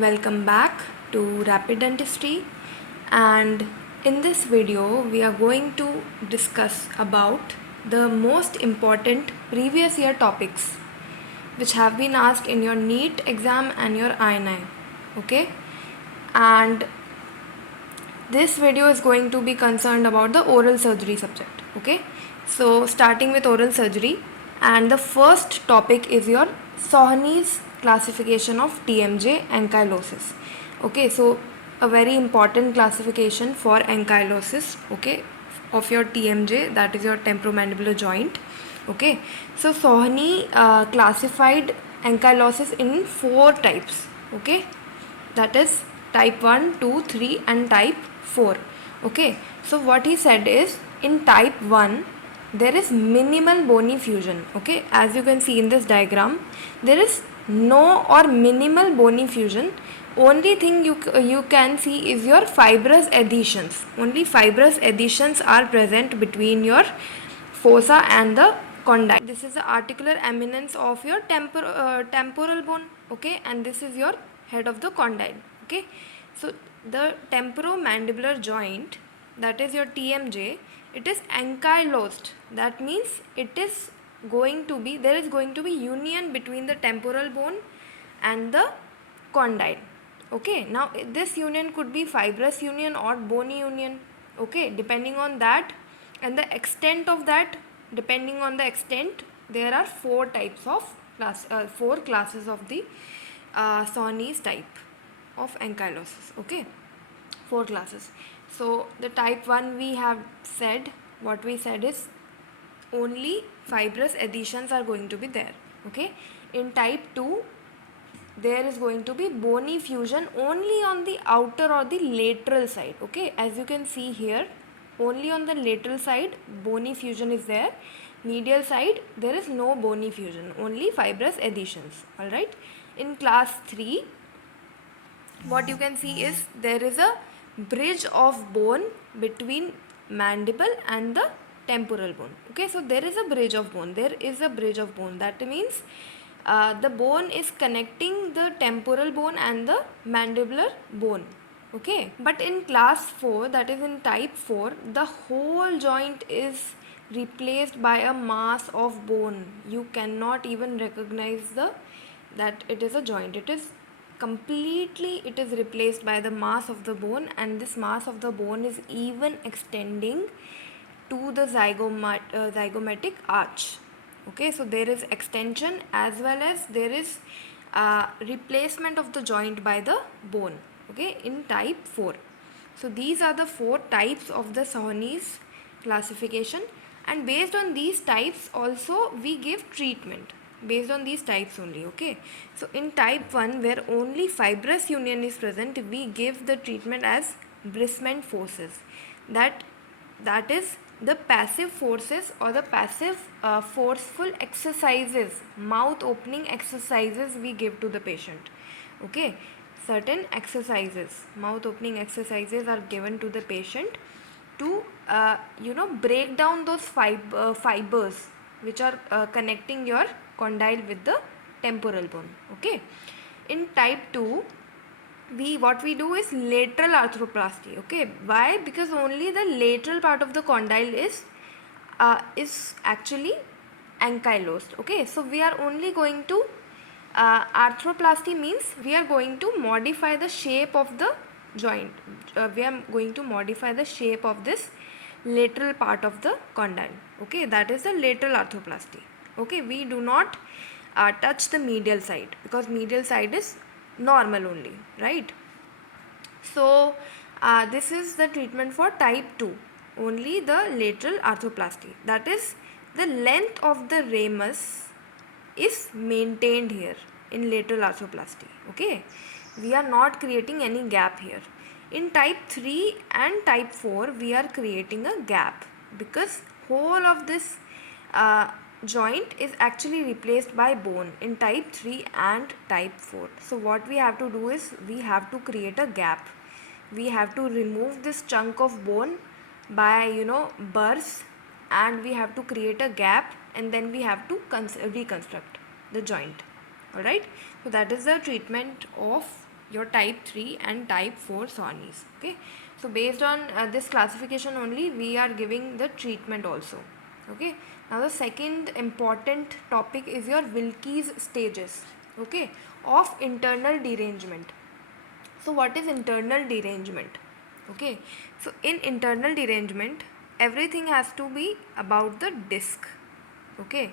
Welcome back to Rapid Dentistry, and in this video we are going to discuss about the most important previous year topics which have been asked in your NEET exam and your INI. Okay, and this video is going to be concerned about the oral surgery subject. Okay, so starting with oral surgery, and the first topic is your Sohni's classification of TMJ ankylosis. Okay, so a very important classification for ankylosis, okay, of your TMJ, that is your temporomandibular joint. Okay, so Sohni classified ankylosis in 4 types. Okay, that is type 1, 2, 3 and type 4. Okay, so what he said is in type 1 there is minimal bony fusion. Okay, as you can see in this diagram, there is no or minimal bony fusion. Only thing you can see is your fibrous adhesions. Only fibrous adhesions are present between your fossa and the condyle. This is the articular eminence of your temporal bone. Okay, and this is your head of the condyle. Okay, so the temporomandibular joint, that is your TMJ, it is ankylosed. That means it is going to be, there is going to be union between the temporal bone and the condyle. Okay, now this union could be fibrous union or bony union. Okay, depending on that and the extent of that, depending on the extent, there are 4 classes of the Sohni's type of ankylosis. Okay, 4 classes. So the type 1 we have said, what we said is only fibrous adhesions are going to be there. Okay, in type 2 there is going to be bony fusion only on the outer or the lateral side. Okay, as you can see here, only on the lateral side bony fusion is there. Medial side there is no bony fusion, only fibrous adhesions. All right, in class 3 what you can see is there is a bridge of bone between mandible and the temporal bone. Okay, so there is a bridge of bone, that means the bone is connecting the temporal bone and the mandibular bone. Okay, but in class 4, that is in type 4, the whole joint is replaced by a mass of bone. You cannot even recognize that it is a joint. It is replaced by the mass of the bone, and this mass of the bone is even extending to the zygomatic arch. Okay, so there is extension as well as there is replacement of the joint by the bone. Okay, in type 4. So these are the 4 types of the Sohni's classification, and based on these types also we give treatment based on these types only. Okay, so in type 1, where only fibrous union is present, we give the treatment as Brisman forces. That is the passive forces or the passive forceful exercises, mouth opening exercises we give to the patient. Okay, certain exercises, mouth opening exercises are given to the patient to break down those fibers which are connecting your condyle with the temporal bone. Okay, in type 2 what we do is lateral arthroplasty. Okay, why? Because only the lateral part of the condyle is actually ankylosed. Okay, so we are only going to arthroplasty means we are going to modify the shape of the joint. We are going to modify the shape of this lateral part of the condyle. Okay, that is the lateral arthroplasty. Okay, we do not touch the medial side because medial side is normal only, right? So this is the treatment for type 2, only the lateral arthroplasty. That is, the length of the ramus is maintained here in lateral arthroplasty. Okay, we are not creating any gap here. In type 3 and type 4 we are creating a gap because whole of this joint is actually replaced by bone in type 3 and type 4. So what we have to do is we have to create a gap. We have to remove this chunk of bone by burrs, and we have to create a gap, and then we have to reconstruct the joint. Alright, so that is the treatment of your type 3 and type 4 Sawneys. Okay, so based on this classification only, we are giving the treatment also. Okay, now the second important topic is your Wilkie's stages, okay, of internal derangement. So what is internal derangement? Okay, so in internal derangement, everything has to be about the disc. Okay,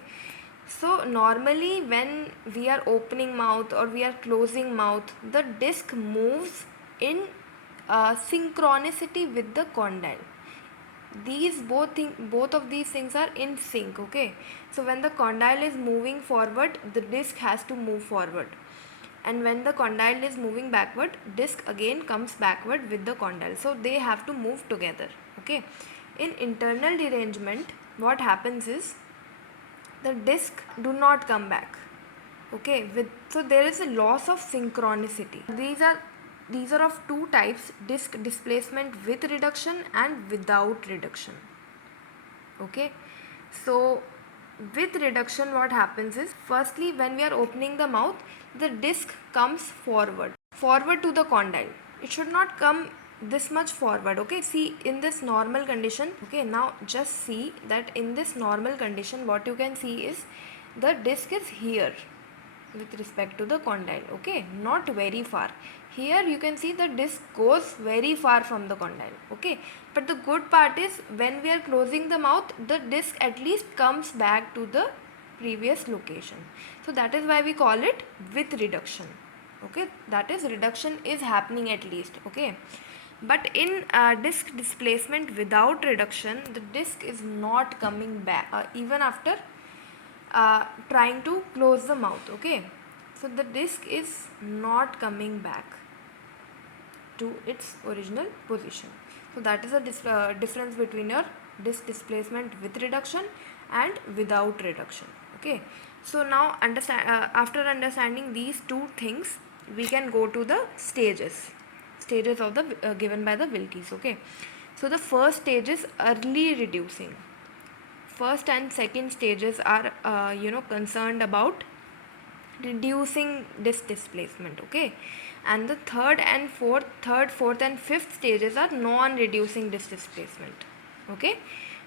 so normally when we are opening mouth or we are closing mouth, the disc moves in synchronicity with the condyle. These both of these things are in sync. Okay, so when the condyle is moving forward, the disc has to move forward, and when the condyle is moving backward, disc again comes backward with the condyle, so they have to move together. Okay, in internal derangement, what happens is the disc do not come back. Okay, so there is a loss of synchronicity. These are of two types: disc displacement with reduction and without reduction. Okay, so with reduction, what happens is, firstly, when we are opening the mouth, the disc comes forward to the condyle. It should not come this much forward. Okay, see, in this normal condition, okay, now just see that in this normal condition, what you can see is the disc is here with respect to the condyle. Okay, not very far. Here you can see the disc goes very far from the condyle. Okay, but the good part is, when we are closing the mouth, the disc at least comes back to the previous location. So that is why we call it with reduction. Okay, that is, reduction is happening at least. Okay, but in disc displacement without reduction, the disc is not coming back even after trying to close the mouth. Okay, so the disc is not coming back to its original position. So that is the difference between your disc displacement with reduction and without reduction. Okay, so now after understanding these two things, we can go to the stages of the given by the Wilkie's. Okay, so the first stage is early reducing. First and second stages are concerned about reducing disc displacement. Okay, and the third, fourth and fifth stages are non-reducing disc displacement. Okay,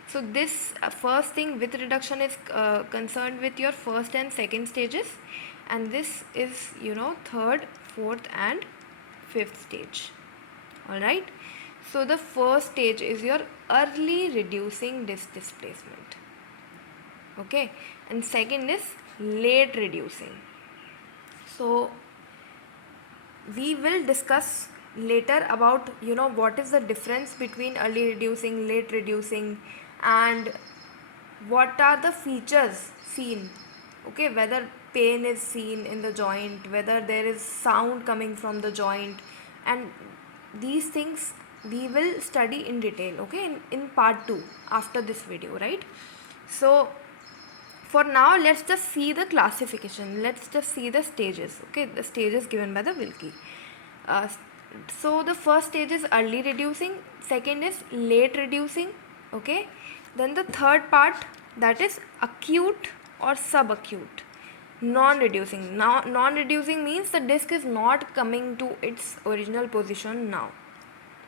so this first thing with reduction is concerned with your first and second stages, and this is third, fourth and fifth stage. All right, so the first stage is your early reducing disc displacement. Okay, and second is late reducing. So we will discuss later about what is the difference between early reducing, late reducing, and what are the features seen. Okay, whether pain is seen in the joint, whether there is sound coming from the joint, and these things we will study in detail. Okay, in part 2 after this video, right? So for now, let's just see the classification. Let's just see the stages. Okay, the stages given by the Wilkie. So the first stage is early reducing, second is late reducing. Okay, then the third part, that is acute or subacute. Non-reducing. Now non-reducing means the disc is not coming to its original position now.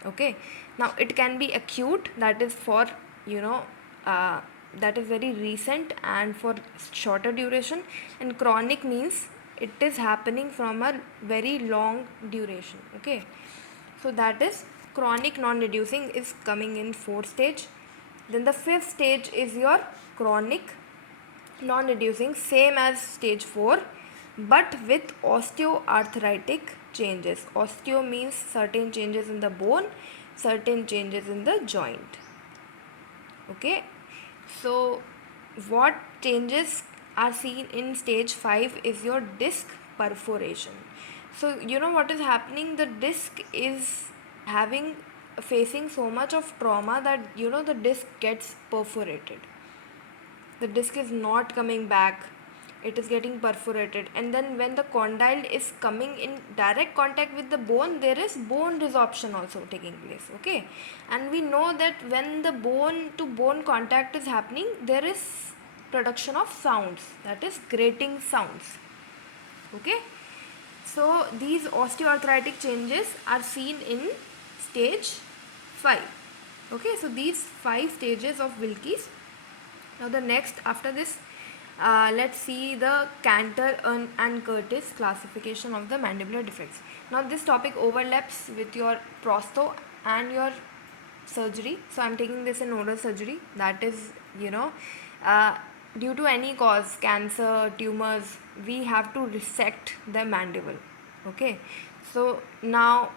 Okay, now it can be acute, that is for that is very recent and for shorter duration, and chronic means it is happening from a very long duration. Okay, so that is chronic non-reducing is coming in fourth stage. Then the fifth stage is your chronic non-reducing, same as stage 4, but with osteoarthritic changes. Osteo means certain changes in the bone, certain changes in the joint. Okay, so what changes are seen in stage 5 is your disc perforation. So what is happening, the disc is facing so much of trauma that the disc gets perforated. The disc is not coming back, it is getting perforated, and then when the condyle is coming in direct contact with the bone, there is bone resorption also taking place. Okay, and we know that when the bone to bone contact is happening, there is production of sounds, that is grating sounds. Okay, So these osteoarthritic changes are seen in stage 5. Okay, so these 5 stages of Wilkie's. Now the next after this, let's see the Cantor and Curtis classification of the mandibular defects. Now this topic overlaps with your prostho and your surgery. So I'm taking this in oral surgery. That is, uh, due to any cause, cancer, tumors, we have to resect the mandible. Okay, so now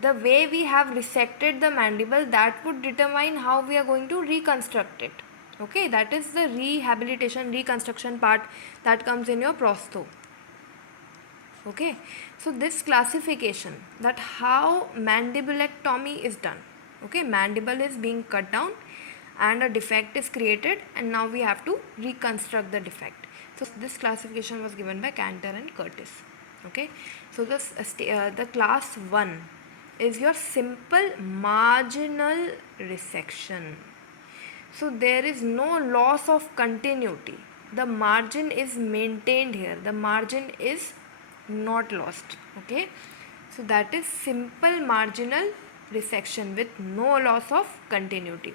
the way we have resected the mandible, that would determine how we are going to reconstruct it. Okay, that is the rehabilitation reconstruction part that comes in your prostho. Okay, so this classification, that how mandibulectomy is done. Okay, mandible is being cut down and a defect is created, and now we have to reconstruct the defect. So this classification was given by Cantor and Curtis. Okay, so the class 1 is your simple marginal resection. So there is no loss of continuity. The margin is maintained here. The margin is not lost. Okay. So that is simple marginal resection with no loss of continuity.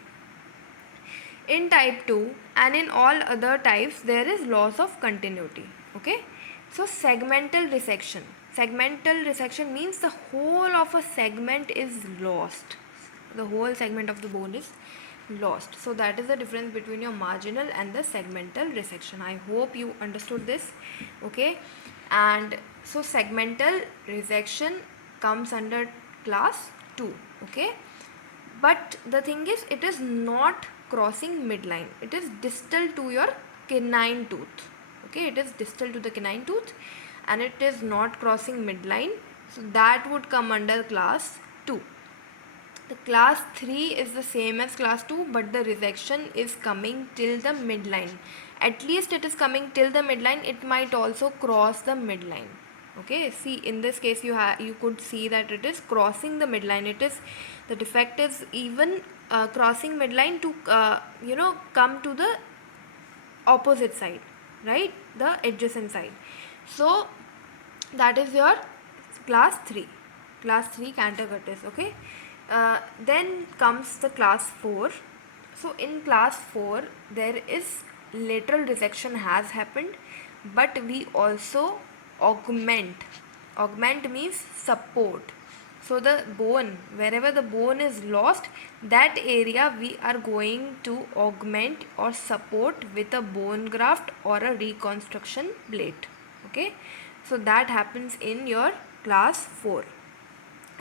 In type 2 and in all other types, there is loss of continuity. Okay. So segmental resection. Segmental resection means the whole of a segment is lost. The whole segment of the bone is lost. So that is the difference between your marginal and the segmental resection. I hope you understood this. Okay. And so segmental resection comes under class 2. Okay. But the thing is, it is not crossing midline. It is distal to your canine tooth. Okay, it is distal to the canine tooth and it is not crossing midline. So that would come under class 2. The class 3 is the same as class 2, but the resection is coming till the midline. At least it is coming till the midline. It might also cross the midline. Okay, see, in this case you could see that it is crossing the midline. It is, the defect is even crossing midline to come to the opposite side, right, the adjacent side. So that is your class 3, class 3 Cantor Curtis. Okay, then comes the class 4. So in class 4 there is lateral resection has happened, but we also augment means support. So the bone, wherever the bone is lost, that area we are going to augment or support with a bone graft or a reconstruction plate. Okay, so that happens in your class 4.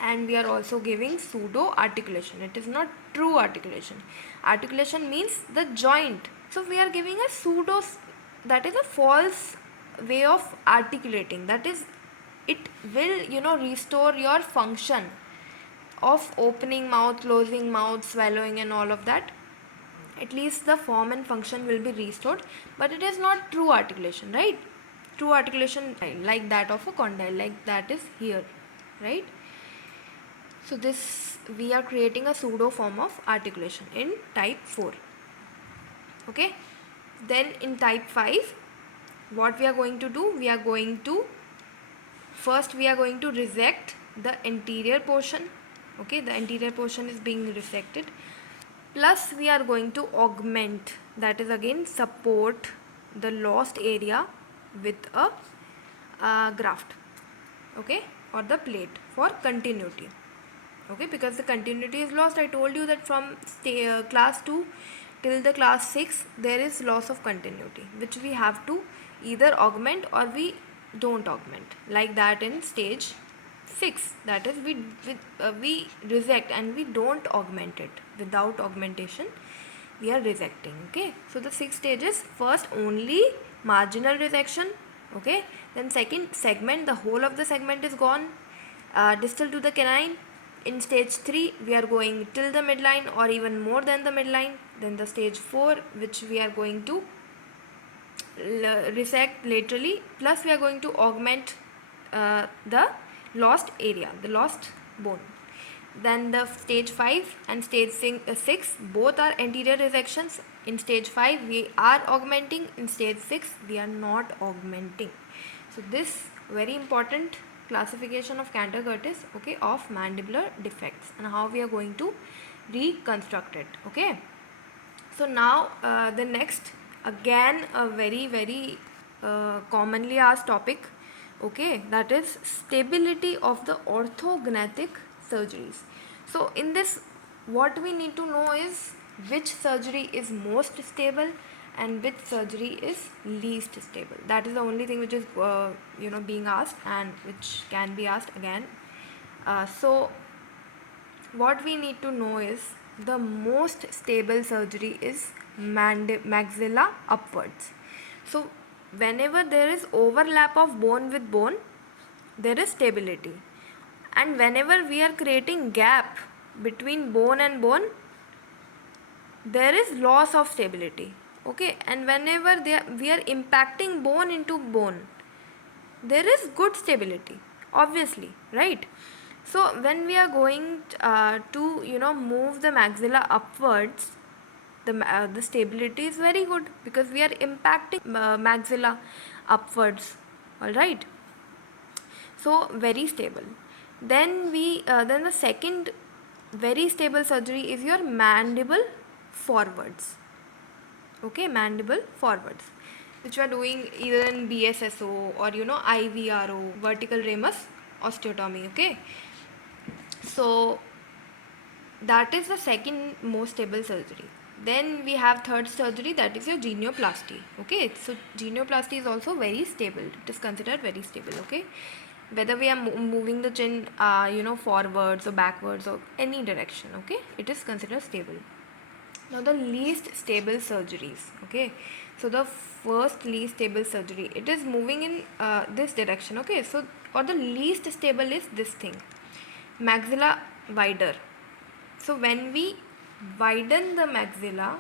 And we are also giving pseudo articulation. It is not true articulation. Articulation means the joint. So we are giving a pseudo, that is a false way of articulating. That is, it will restore your function of opening mouth, closing mouth, swallowing and all of that. At least the form and function will be restored, but it is not true articulation, right? True articulation like that of a condyle, like that is here, right? So this, we are creating a pseudo form of articulation in type 4. Okay, then in type 5, what we are going to do, we are going to resect the anterior portion. Okay, the anterior portion is being resected, plus we are going to augment, that is again support the lost area with a graft, okay, or the plate for continuity. Okay, because the continuity is lost. I told you that from class 2 till the class 6 there is loss of continuity, which we have to either augment or we don't augment, like that in stage 6. That is, we resect and we don't augment it. Without augmentation we are resecting. Okay, so the 6 stages: first only marginal resection, okay, then second segment, the whole of the segment is gone, distal to the canine. In stage 3 we are going till the midline or even more than the midline. Then the stage 4, which we are going to resect laterally, plus we are going to augment the lost area, the lost bone. Then the stage 5 and stage 6 both are anterior resections. In stage 5 we are augmenting, in stage 6 we are not augmenting. So this very important classification of Cantor Curtis, okay, of mandibular defects, and how we are going to reconstruct it. Okay, so now the next, again a very commonly asked topic, okay, that is stability of the orthognathic surgeries. So in this, what we need to know is which surgery is most stable and which surgery is least stable. That is the only thing which is being asked, and which can be asked again. So what we need to know is the most stable surgery is maxilla upwards. So whenever there is overlap of bone with bone, there is stability, and whenever we are creating gap between bone and bone, there is loss of stability. Okay, and whenever we are impacting bone into bone, there is good stability, obviously, right? So when we are going to move the maxilla upwards, the stability is very good, because we are impacting maxilla upwards. All right, so very stable. Then the second very stable surgery is your mandible forwards. Okay, mandible forwards, which we are doing either in BSSO or IVRO, vertical ramus osteotomy. Okay, so that is the second most stable surgery. Then we have third surgery, that is your genioplasty. Okay, so genioplasty is also very stable, it is considered very stable. Okay, whether we are moving the chin forwards or backwards or any direction, okay, it is considered stable. Now the least stable surgeries. Okay, so the first least stable surgery, it is moving in this direction. Okay, so or the least stable is this thing, maxilla wider. So when we widen the maxilla,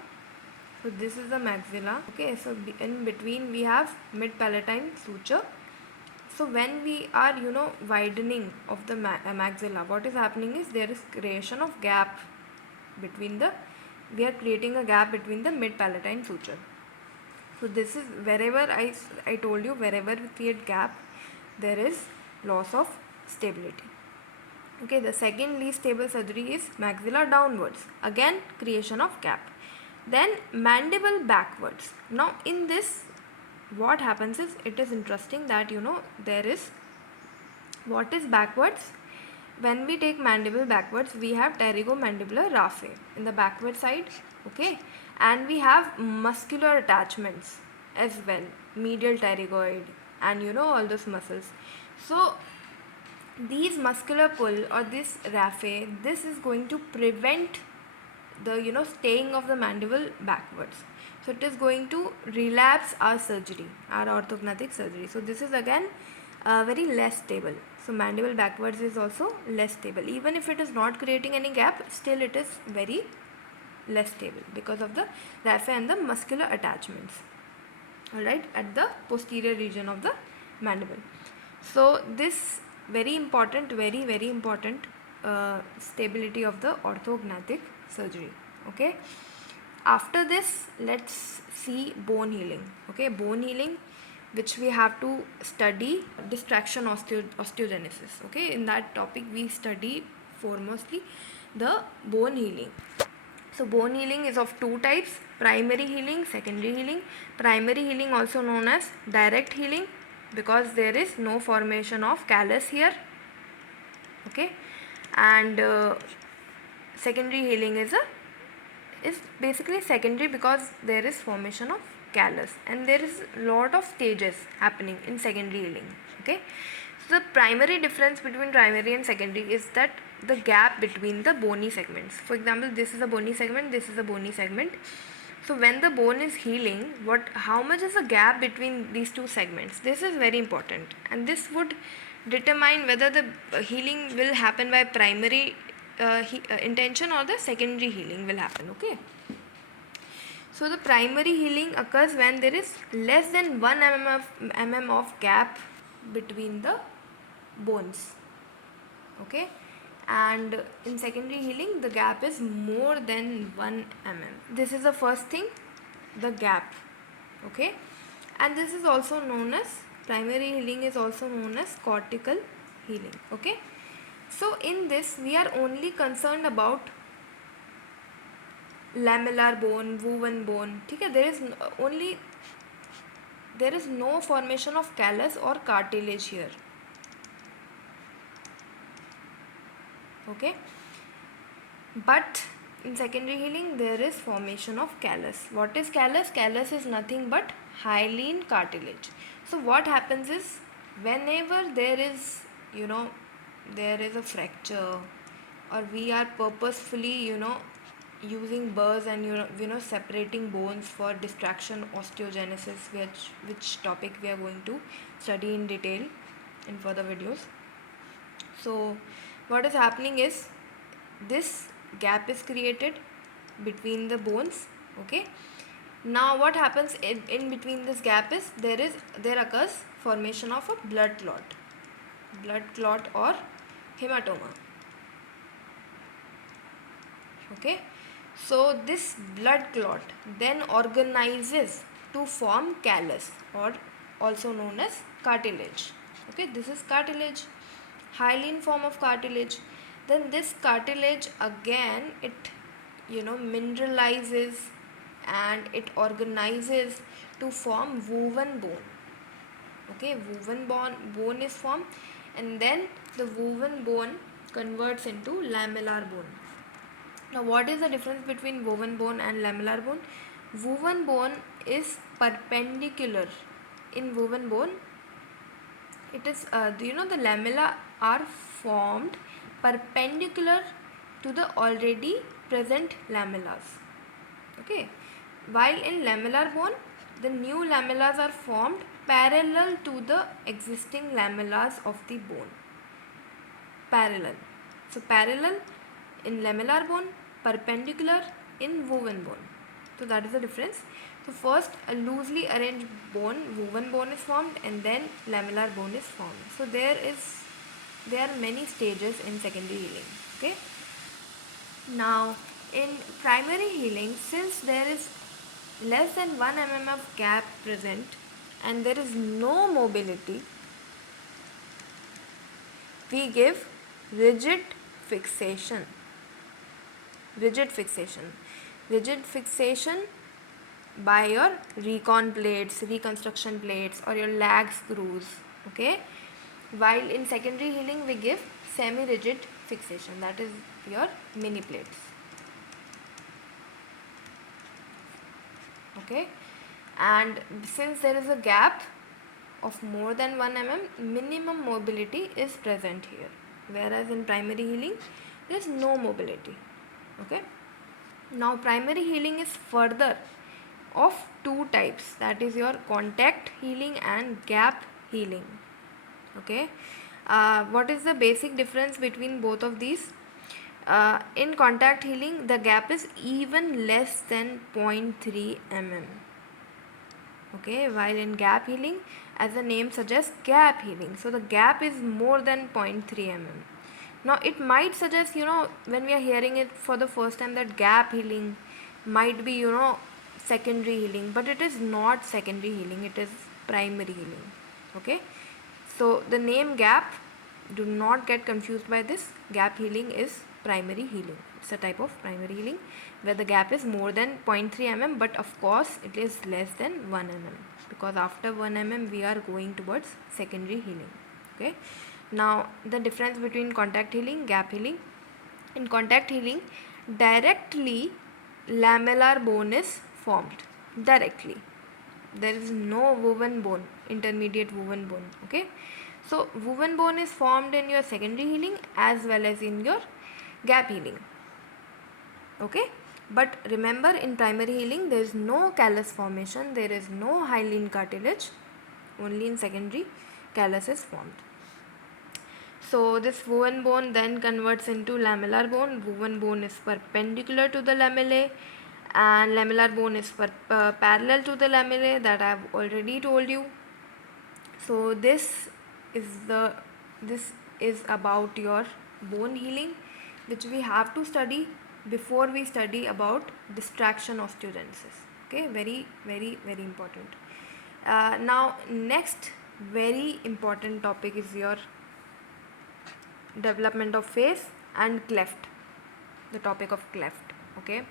so this is the maxilla. Okay, so in between we have mid palatine suture. So when we are widening of the maxilla, what is happening is there is creation of gap between the, we are creating a gap between the mid palatine suture. So this is wherever I told you, wherever we create gap, there is loss of stability. Okay, the second least stable surgery is maxilla downwards, again creation of gap. Then mandible backwards. Now in this, what happens is, it is interesting that there is, what is backwards? When we take mandible backwards, we have pterygomandibular raphe in the backward side. Okay, and we have muscular attachments as well, medial pterygoid, and all those muscles. So these muscular pull or this raphe, this is going to prevent the staying of the mandible backwards. So it is going to relapse our surgery, our orthognathic surgery. So this is again very less stable. So mandible backwards is also less stable. Even if it is not creating any gap, still it is very less stable because of the raphe and the muscular attachments. Alright, at the posterior region of the mandible. So this very important, very important stability of the orthognathic surgery. Okay, after this, let's see bone healing. Okay, bone healing, which we have to study distraction osteogenesis. Okay, in that topic we study foremostly the bone healing. So bone healing is of two types: primary healing, secondary healing. Primary healing also known as direct healing, because there is no formation of callus here. Okay, and secondary healing is basically secondary because there is formation of callus, and there is lot of stages happening in secondary healing. Okay, so the primary difference between primary and secondary is that the gap between the bony segments. For example, this is a bony segment, this is a bony segment. So when the bone is healing, how much is the gap between these two segments? This is very important, and this would determine whether the healing will happen by primary intention or the secondary healing will happen. Okay, so the primary healing occurs when there is less than 1 mm of gap between the bones. Okay, and in secondary healing the gap is more than 1 mm. This is the first thing, the gap. Okay, and this is also known as Primary healing is also known as cortical healing. Okay, so in this we are only concerned about lamellar bone, woven bone. Okay, there is no formation of callus or cartilage here. Okay, but in secondary healing there is formation of callus. What is callus? Callus is nothing but hyaline cartilage. So what happens is, whenever there is, there is a fracture, or we are purposefully, using burrs and separating bones for distraction osteogenesis, which topic we are going to study in detail in further videos. So what is happening is, this gap is created between the bones. Okay, now what happens in between this gap is, there occurs formation of a blood clot or hematoma. Okay, so this blood clot then organizes to form callus, or also known as cartilage. Okay, this is cartilage, hyaline form of cartilage. Then this cartilage again, it mineralizes and it organizes to form woven bone. Okay, bone is formed, and then the woven bone converts into lamellar bone. Now what is the difference between woven bone and lamellar bone? Woven bone is perpendicular. In woven bone, it is the lamella are formed perpendicular to the already present lamellas. Okay, while in lamellar bone, the new lamellas are formed parallel to the existing lamellas of the bone. Parallel. So parallel in lamellar bone, perpendicular in woven bone. So that is the difference. So first, a loosely arranged bone, woven bone is formed, and then lamellar bone is formed. So there are many stages in secondary healing. Okay. Now in primary healing, since there is less than 1 mm of gap present and there is no mobility, we give rigid fixation. Rigid fixation by your recon plates, reconstruction plates, or your lag screws. Okay, while in secondary healing we give semi-rigid fixation, that is your mini plates. Okay, and since there is a gap of more than 1 mm, minimum mobility is present here, whereas in primary healing there is no mobility. Okay, now primary healing is further of two types, that is your contact healing and gap healing. Okay, what is the basic difference between both of these? In contact healing, the gap is even less than 0.3 mm. Okay, while in gap healing, as the name suggests, gap healing, so the gap is more than 0.3 mm. Now it might suggest, when we are hearing it for the first time, that gap healing might be secondary healing, but it is not secondary healing, it is primary healing. Okay, so the name gap, do not get confused by this. Gap healing is primary healing. It's a type of primary healing where the gap is more than 0.3 mm, but of course it is less than 1 mm, because after 1 mm we are going towards secondary healing. Okay, now the difference between contact healing, gap healing. In contact healing, directly lamellar bone is formed directly. There is no woven bone, intermediate woven bone. Okay, so woven bone is formed in your secondary healing as well as in your gap healing. Okay, but remember, in primary healing there is no callus formation, there is no hyaline cartilage, only in secondary callus is formed. So this woven bone then converts into lamellar bone. Woven bone is perpendicular to the lamellae and lamellar bone is parallel to the lamellae, that I have already told you. So this is about your bone healing, which we have to study before we study about distraction osteogenesis. Okay, very very very important. Now next very important topic is your development of face and cleft, the topic of cleft. Okay,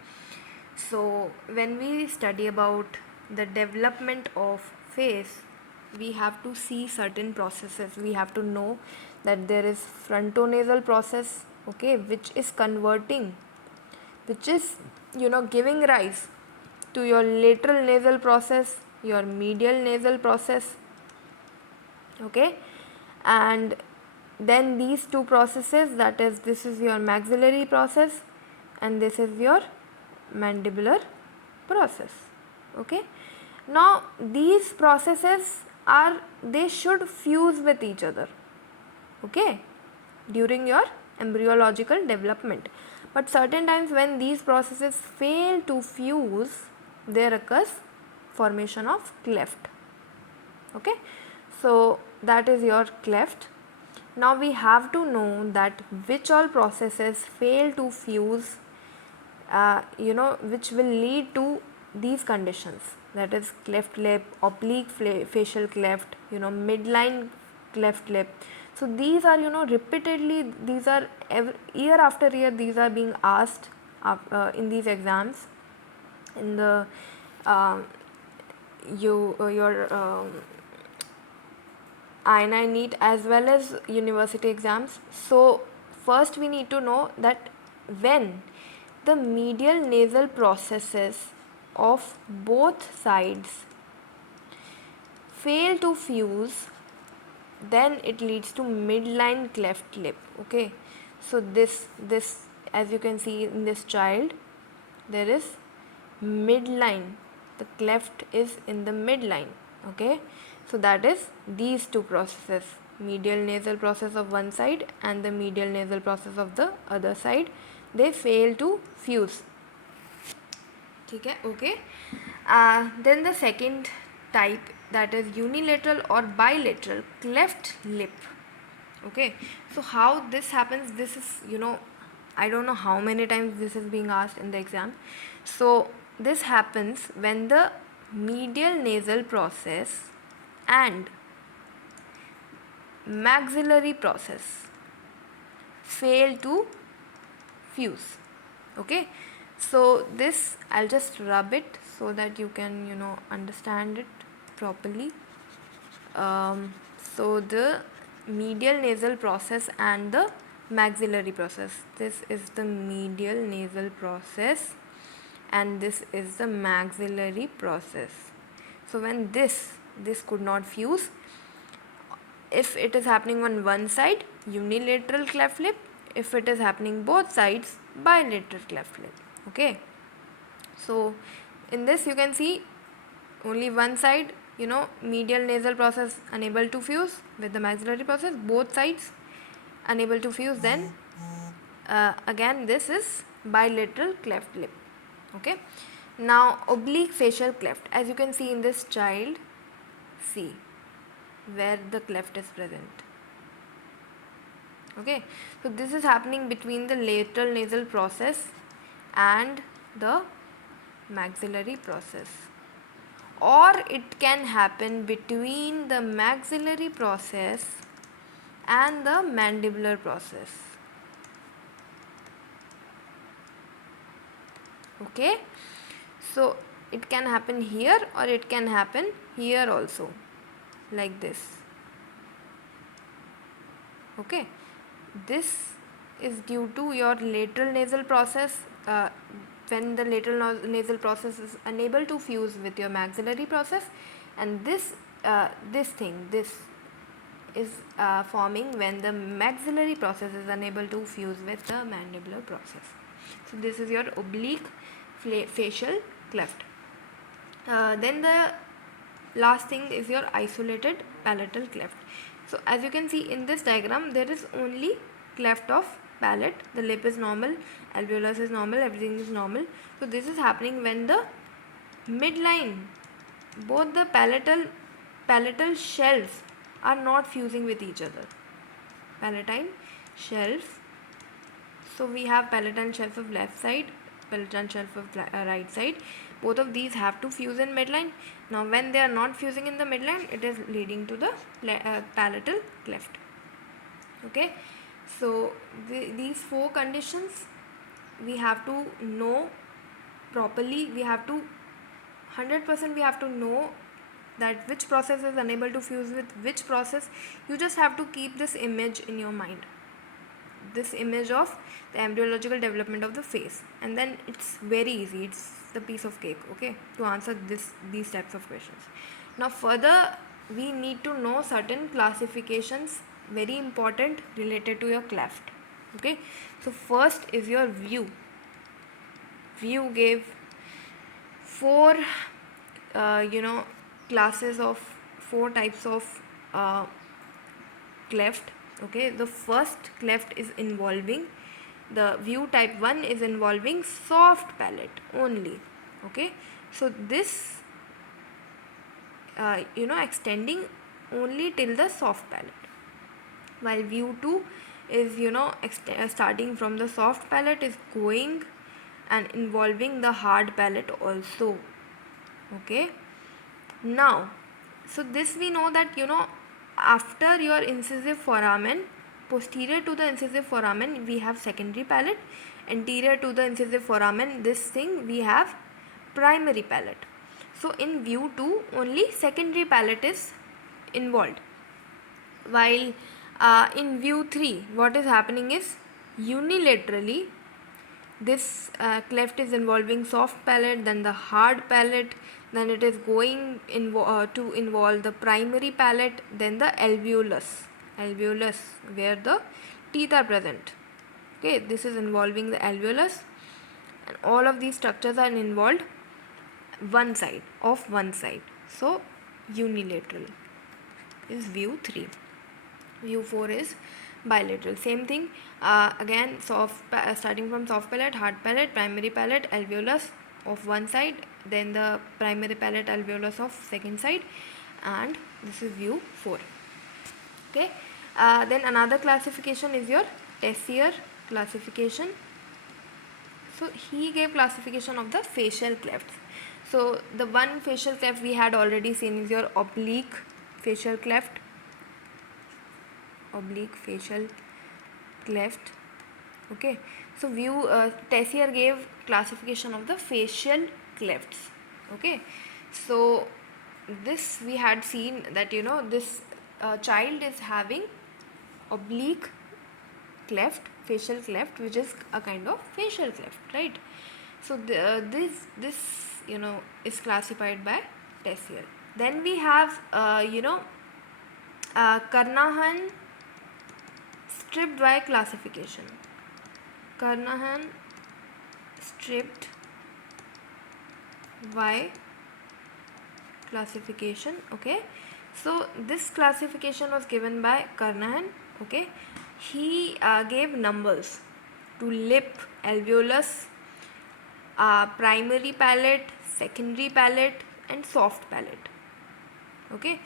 so when we study about the development of face, we have to see certain processes. We have to know that there is frontonasal process, okay, which is converting, which is giving rise to your lateral nasal process, your medial nasal process, okay. And then these two processes, that is, this is your maxillary process and this is your mandibular process, okay. Now these processes are, they should fuse with each other, okay, during your embryological development. But certain times when these processes fail to fuse, there occurs formation of cleft, okay. So that is your cleft. Now we have to know that which all processes fail to fuse, which will lead to these conditions, that is cleft lip, oblique facial cleft, midline cleft lip. So these are repeatedly, these are year after year, these are being asked in these exams, in the your INI NEET as well as university exams. So first we need to know that when the medial nasal processes of both sides fail to fuse, then it leads to midline cleft lip, okay. So this as you can see in this child, there is midline, the cleft is in the midline, okay. So that is these two processes, medial nasal process of one side and the medial nasal process of the other side, they fail to fuse, okay. Then the second type, that is unilateral or bilateral cleft lip, okay. So how this happens, this is I don't know how many times this is being asked in the exam. So this happens when the medial nasal process and maxillary process fail to fuse, okay. So this, I'll just rub it so that you can understand it properly. So the medial nasal process and the maxillary process, this is the medial nasal process and this is the maxillary process. So when this could not fuse, if it is happening on one side, unilateral cleft lip, if it is happening both sides, bilateral cleft lip, okay. So in this you can see only one side, medial nasal process unable to fuse with the maxillary process, both sides unable to fuse, then again this is bilateral cleft lip, okay. Now oblique facial cleft, as you can see in this child, see where the cleft is present, okay. So this is happening between the lateral nasal process and the maxillary process, or it can happen between the maxillary process and the mandibular process, okay. So it can happen here or it can happen here also, like this, okay. This is due to your lateral nasal process, when the lateral nasal process is unable to fuse with your maxillary process, and this is forming when the maxillary process is unable to fuse with the mandibular process. So this is your oblique facial cleft. Then the last thing is your isolated palatal cleft. So as you can see in this diagram, there is only cleft of palate, the lip is normal, alveolus is normal, everything is normal. So this is happening when the midline, both the palatal shelves are not fusing with each other. Palatine shelves. So we have palatine shelves of left side, palatal shelf of right side. Both of these have to fuse in midline. Now when they are not fusing in the midline, it is leading to the palatal cleft. Okay, so these four conditions we have to know properly. We have to 100% we have to know that which process is unable to fuse with which process. You just have to keep this image in your mind, this image of the embryological development of the face, and then it's very easy, it's the piece of cake, okay, to answer these types of questions. Now further, we need to know certain classifications, very important, related to your cleft. Okay, so first is your view. View gave four classes of four types of cleft. Okay, the first cleft is involving, the view type 1 is involving soft palate only. Okay, so this extending only till the soft palate, while view 2 is starting from the soft palate, is going and involving the hard palate also. Okay, now so this we know that after your incisive foramen, posterior to the incisive foramen we have secondary palate, anterior to the incisive foramen, this thing we have primary palate. So in view 2 only secondary palate is involved, while in view 3 what is happening is unilaterally this cleft is involving soft palate, then the hard palate, then it is going to involve the primary palate, then the alveolus where the teeth are present. Okay, this is involving the alveolus, and all of these structures are involved one side. So unilateral is view 3. View 4 is bilateral. Same thing, again starting from soft palate, hard palate, primary palate, alveolus of one side, then the primary palate, alveolus of second side, and this is view 4. Okay, then another classification is your Tessier classification. So he gave classification of the facial clefts. So the one facial cleft we had already seen is your oblique facial cleft. Okay, so Tessier gave classification of the facial clefts. Okay, so this we had seen that this child is having oblique cleft, facial cleft, which is a kind of facial cleft, right? So this is classified by Tessier. Then we have Carnahan stripped Y classification. Carnahan stripped Y classification. Okay, so this classification was given by Carnahan. Okay, he gave numbers to lip, alveolus, primary palate, secondary palate, and soft palate. Okay,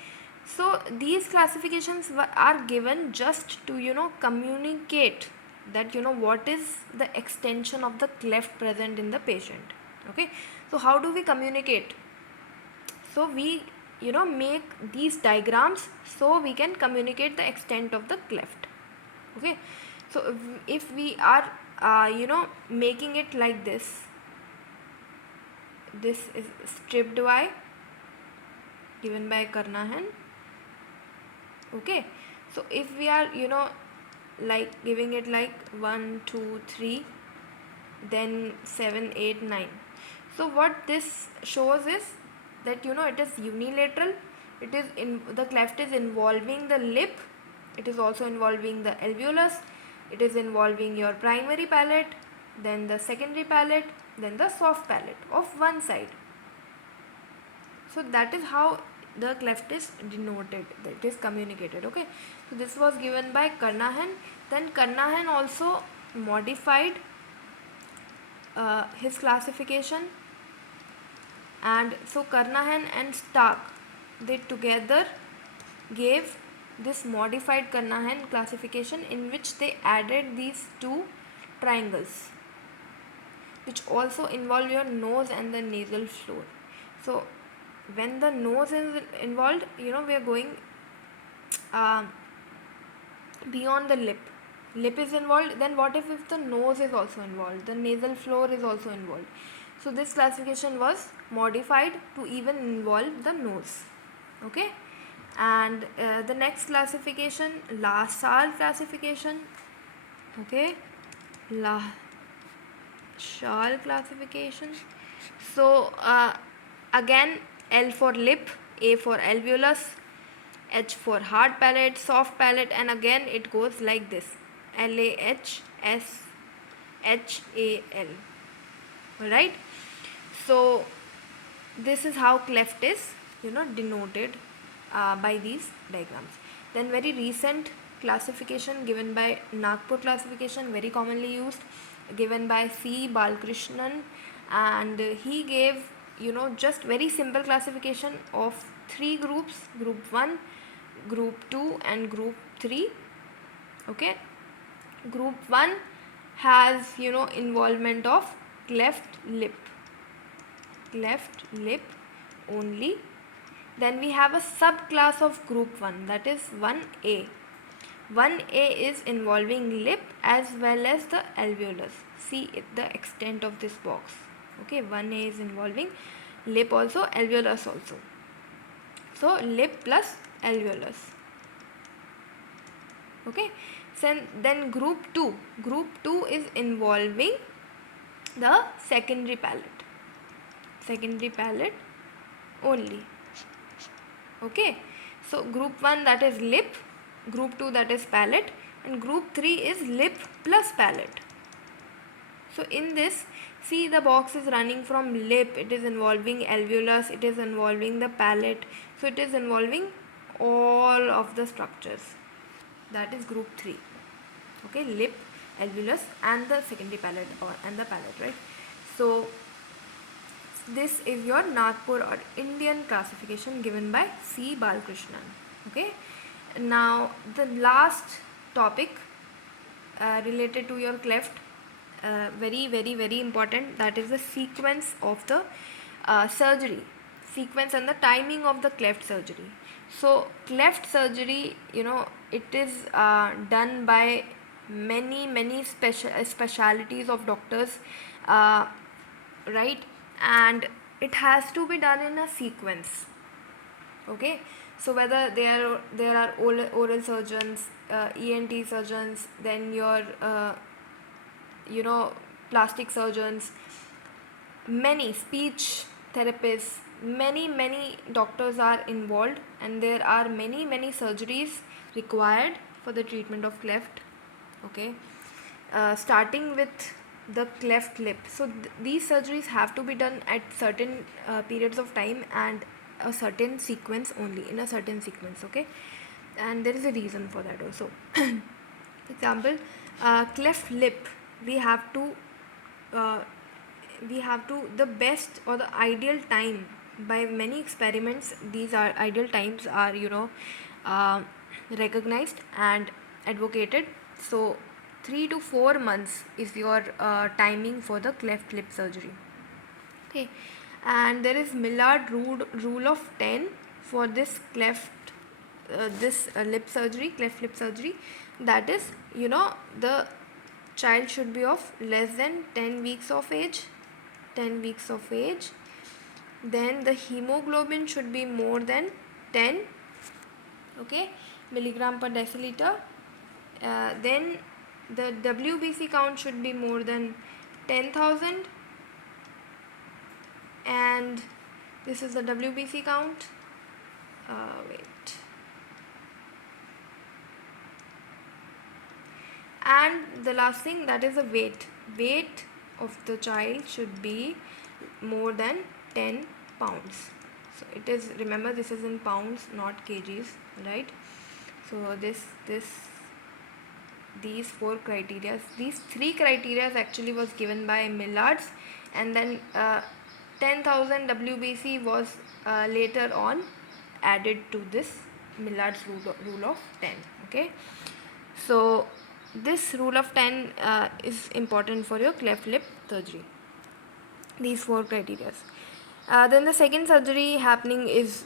so these classifications are given just to communicate that what is the extension of the cleft present in the patient. Okay, so how do we communicate? So we make these diagrams so we can communicate the extent of the cleft. Okay, so if we are making it like this is stripped Y given by Carnahan. Okay, so if we are like giving it like 1 2 3 then 7 8 9, so what this shows is that it is unilateral, it is in the cleft is involving the lip, it is also involving the alveolus, it is involving your primary palate, then the secondary palate, then the soft palate of one side. So that is how the cleft is denoted, that is communicated. Okay, so this was given by Carnahan. Then Carnahan also modified his classification, and so Carnahan and Stark, they together gave this modified Carnahan classification in which they added these two triangles. which also involve your nose and the nasal floor. So when the nose is involved, we are going um, beyond the lip. Lip is involved, then what if the nose is also involved, the nasal floor is also involved? So this classification was modified to even involve the nose. Okay, and the next classification, LaSalle classification. Okay, LaSalle classification. So again, L for lip, A for alveolus, H for hard palate, soft palate, and again it goes like this: LAHSHAL. Alright, so this is how cleft is denoted by these diagrams. Then very recent classification given by Nagpur classification, very commonly used, given by C. Balkrishnan, and he gave just very simple classification of three groups: group 1, group 2, and group 3. Okay, group 1 has involvement of cleft lip only. Then we have a subclass of group 1, that is 1A. 1A is involving lip as well as the alveolus. See the extent of this box. Okay, 1A is involving lip also, alveolus also. So lip plus alveolus. Okay, so then group 2 is involving the secondary palate only. Okay, so group 1, that is lip, group 2, that is palate, and group 3 is lip plus palate. So in this, see the box is running from lip, it is involving alveolus, it is involving the palate, so it is involving all of the structures. That is group 3. Okay, lip, alveolus, and the secondary palate and the palate, right? So this is your Nagpur or Indian classification given by C. Balkrishnan. Okay, now the last topic related to your cleft, very important, that is the sequence of the surgery, sequence and the timing of the cleft surgery. So cleft surgery, it is done by many specialities of doctors, right? And it has to be done in a sequence. Okay, so whether there are oral surgeons, ENT surgeons, then your plastic surgeons, many speech therapists, many doctors are involved, and there are many surgeries required for the treatment of cleft. Okay, starting with the cleft lip. So these surgeries have to be done at certain periods of time and a certain sequence only, in a certain sequence. Okay, and there is a reason for that also. For example, cleft lip, we have to the best or the ideal time, by many experiments these are ideal times are recognized and advocated. So 3 to 4 months is your timing for the cleft lip surgery. Okay, and there is Millard rule of 10 for this cleft lip surgery, cleft lip surgery. That is, the child should be of less than 10 weeks of age. Then the hemoglobin should be more than 10, okay, milligram per deciliter. Then the WBC count should be more than 10,000, and this is the WBC count. Wait. And the last thing, that is the weight of the child should be more than 10 pounds. So it is, remember, this is in pounds, not kgs, right? So these four criteria, these three criteria actually was given by Millards, and then 10,000 WBC was later on added to this Millards rule of 10. Okay, so this rule of 10 is important for your cleft lip surgery. these four criteria. Then the second surgery happening is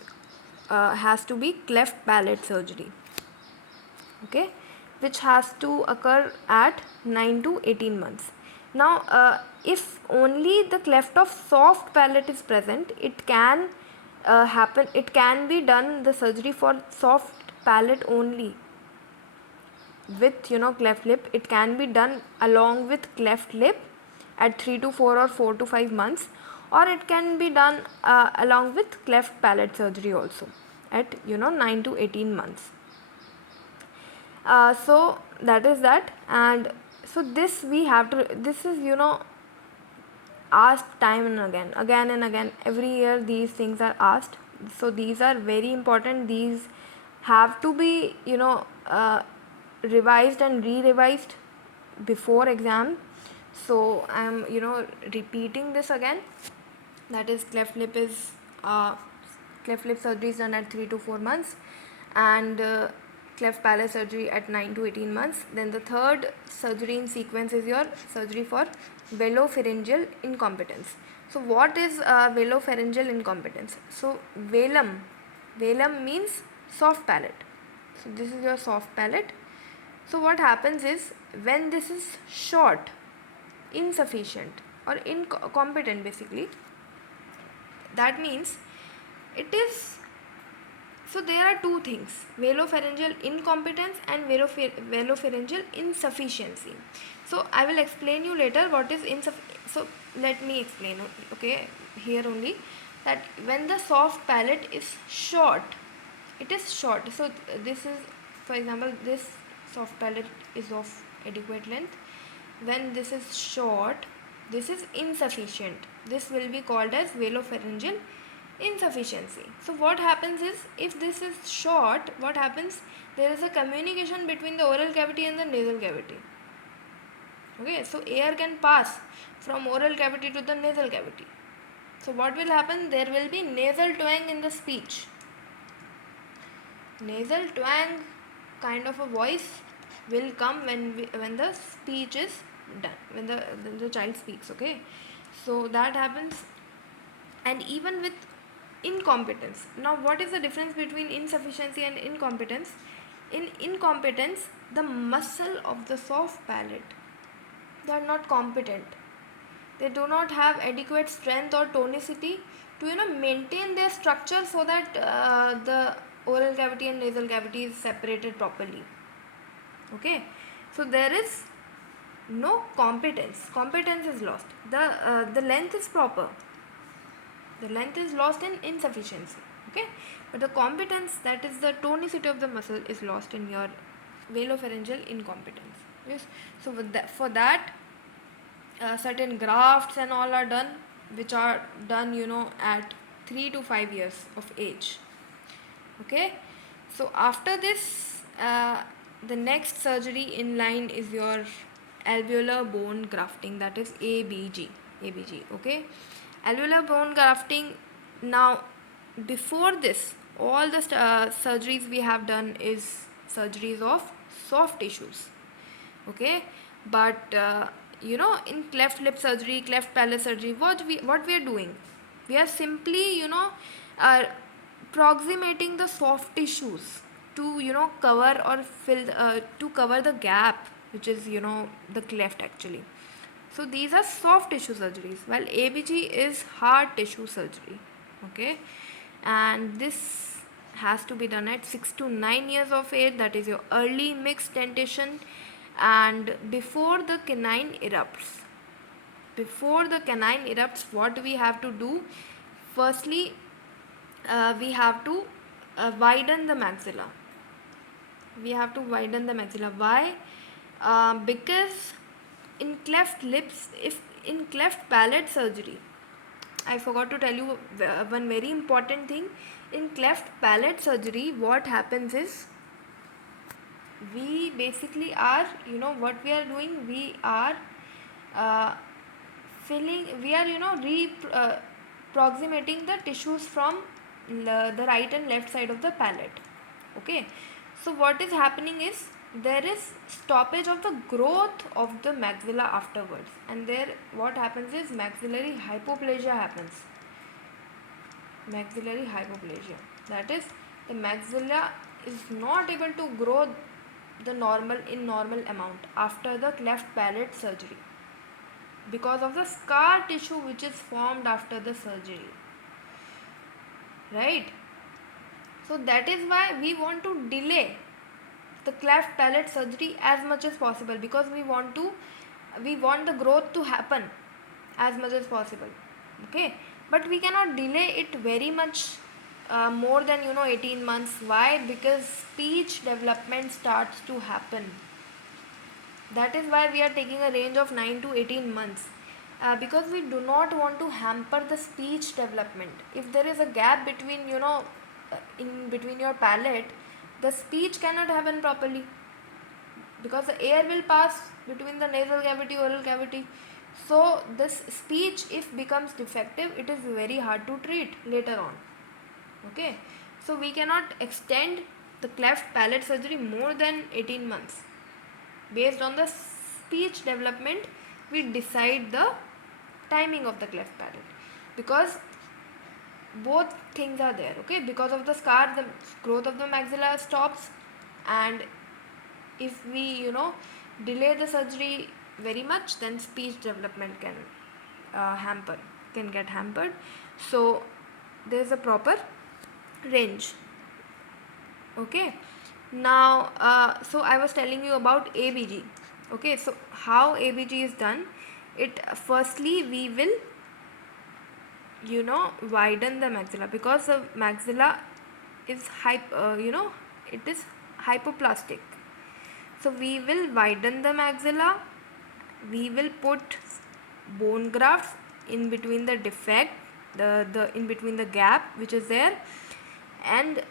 has to be cleft palate surgery, okay, which has to occur at 9 to 18 months. Now if only the cleft of soft palate is present, it can happen, it can be done the surgery for soft palate only with cleft lip. It can be done along with cleft lip at 3 to 4 or 4 to 5 months, or it can be done along with cleft palate surgery also at 9 to 18 months. So that is that. And so this we have to, this is asked time and again and again, every year these things are asked. So these are very important, these have to be revised and re-revised before exam. So I am repeating this again, that is cleft lip is cleft lip surgery is done at 3 to 4 months, and cleft palate surgery at 9 to 18 months. Then the third surgery in sequence is your surgery for velopharyngeal incompetence. So what is velopharyngeal incompetence? So velum means soft palate. So this is your soft palate. So what happens is, when this is short, insufficient or incompetent basically, that means it is, so there are two things, velopharyngeal incompetence and velopharyngeal insufficiency. So I will explain you later what is so let me explain, okay, here only, that when the soft palate is short, it is short. So this is, for example, this soft palate is of adequate length. When this is short, this is insufficient, this will be called as velopharyngeal insufficiency. So what happens is, if this is short, what happens, there is a communication between the oral cavity and the nasal cavity, okay. So air can pass from oral cavity to the nasal cavity. So what will happen, there will be nasal twang in the speech. Nasal twang kind of a voice will come when the speech is done, when the child speaks, okay. So that happens. And even with incompetence, now what is the difference between insufficiency and incompetence? In incompetence, the muscle of the soft palate, they are not competent, they do not have adequate strength or tonicity to maintain their structure, so that the oral cavity and nasal cavity is separated properly, okay. So there is no competence is lost, the length is proper, the length is lost in insufficiency, okay, but the competence, that is the tonicity of the muscle, is lost in your velopharyngeal incompetence. Yes. So for that certain grafts and all are done, which are done at 3 to 5 years of age, okay. So after this the next surgery in line is your alveolar bone grafting, that is ABG, okay. Alveolar bone grafting. Now before this, all the surgeries we have done is surgeries of soft tissues, okay. But in cleft lip surgery, cleft palate surgery, what we are doing, we are simply uh, proximating the soft tissues to cover or fill to cover the gap, which is the cleft actually. So these are soft tissue surgeries, while ABG is hard tissue surgery, okay. And this has to be done at 6 to 9 years of age, that is your early mixed dentition, and before the canine erupts. Before the canine erupts, what we have to do, firstly we have to widen the maxilla. We have to widen the maxilla. Why? Because in cleft lips, if in cleft palate surgery, I forgot to tell you one very important thing. In cleft palate surgery, what happens is, we basically are, what we are doing, we are filling, we are proximating the tissues from the right and left side of the palate, okay. So what is happening is, there is stoppage of the growth of the maxilla afterwards, and there what happens is maxillary hypoplasia happens. Maxillary hypoplasia, that is, the maxilla is not able to grow the normal amount after the cleft palate surgery because of the scar tissue which is formed after the surgery, right? So that is why we want to delay the cleft palate surgery as much as possible, because we want the growth to happen as much as possible. Okay, but we cannot delay it very much, more than 18 months. Why? Because speech development starts to happen. That is why we are taking a range of 9 to 18 months, because we do not want to hamper the speech development. If there is a gap between in between your palate, the speech cannot happen properly, because the air will pass between the nasal cavity, oral cavity. So this speech, if becomes defective, it is very hard to treat later on. Okay, so we cannot extend the cleft palate surgery more than 18 months. Based on the speech development, we decide the timing of the cleft palate, because both things are there. Okay, because of the scar, the growth of the maxilla stops, and if we delay the surgery very much, then speech development can get hampered. So there is a proper range. Okay, now so I was telling you about ABG. Okay, so how ABG is done? It firstly we will widen the maxilla, because the maxilla is it is hypoplastic. So we will widen the maxilla, we will put bone grafts in between the defect, the in between the gap which is there, and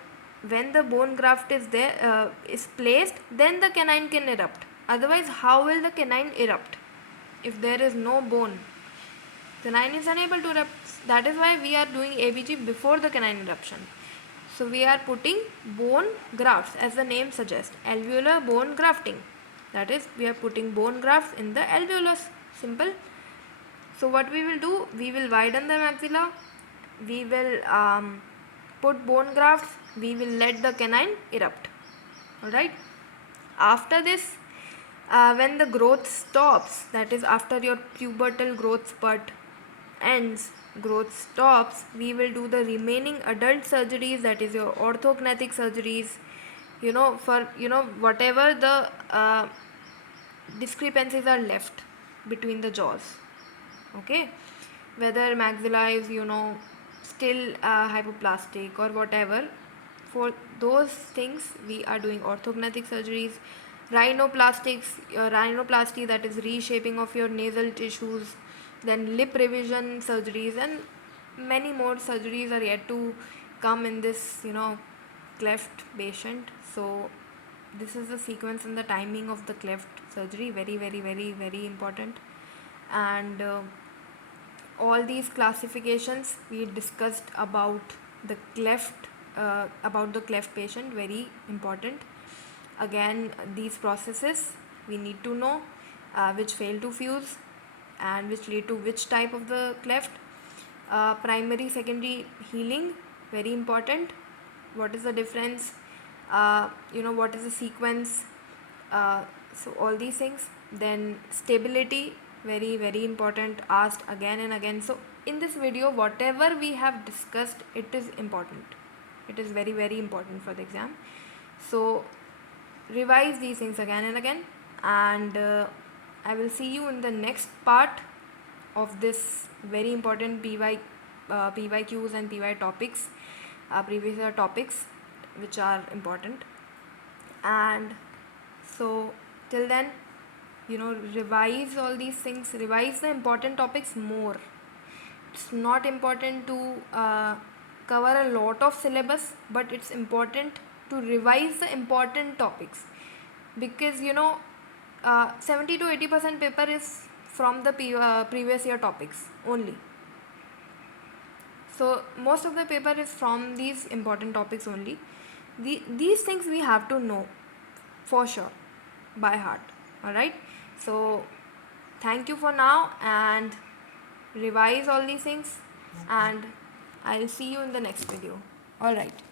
when the bone graft is there, is placed, then the canine can erupt. Otherwise, how will the canine erupt if there is no bone? Canine is unable to erupt. That is why we are doing ABG before the canine eruption. So we are putting bone grafts, as the name suggests, alveolar bone grafting. That is, we are putting bone grafts in the alveolus. Simple. So what we will do, we will widen the maxilla, we will put bone grafts, we will let the canine erupt. Alright. After this, when the growth stops, that is after your pubertal growth spurt ends, growth stops, we will do the remaining adult surgeries, that is your orthognathic surgeries, for whatever the discrepancies are left between the jaws. Okay, whether maxilla is still hypoplastic or whatever, for those things we are doing orthognathic surgeries. Rhinoplasty, that is reshaping of your nasal tissues, then lip revision surgeries, and many more surgeries are yet to come in this cleft patient. So this is the sequence and the timing of the cleft surgery, very very very very important. And all these classifications we discussed about the cleft patient, very important. Again, these processes we need to know, which fail to fuse and which lead to which type of the cleft. Primary secondary healing, very important. What is the difference, what is the sequence, so all these things. Then stability, very very important, asked again and again. So in this video, whatever we have discussed, it is important, it is very very important for the exam. So revise these things again and again, and I will see you in the next part of this very important PYQs and PY topics, previous year topics which are important. And so till then, revise all these things, revise the important topics more. It's not important to cover a lot of syllabus, but it's important to revise the important topics, because 70 to 80% paper is from the previous year topics only. So most of the paper is from these important topics only. These things we have to know for sure. by heart. All right, so thank you for now, and revise all these things, and I'll see you in the next video. All right.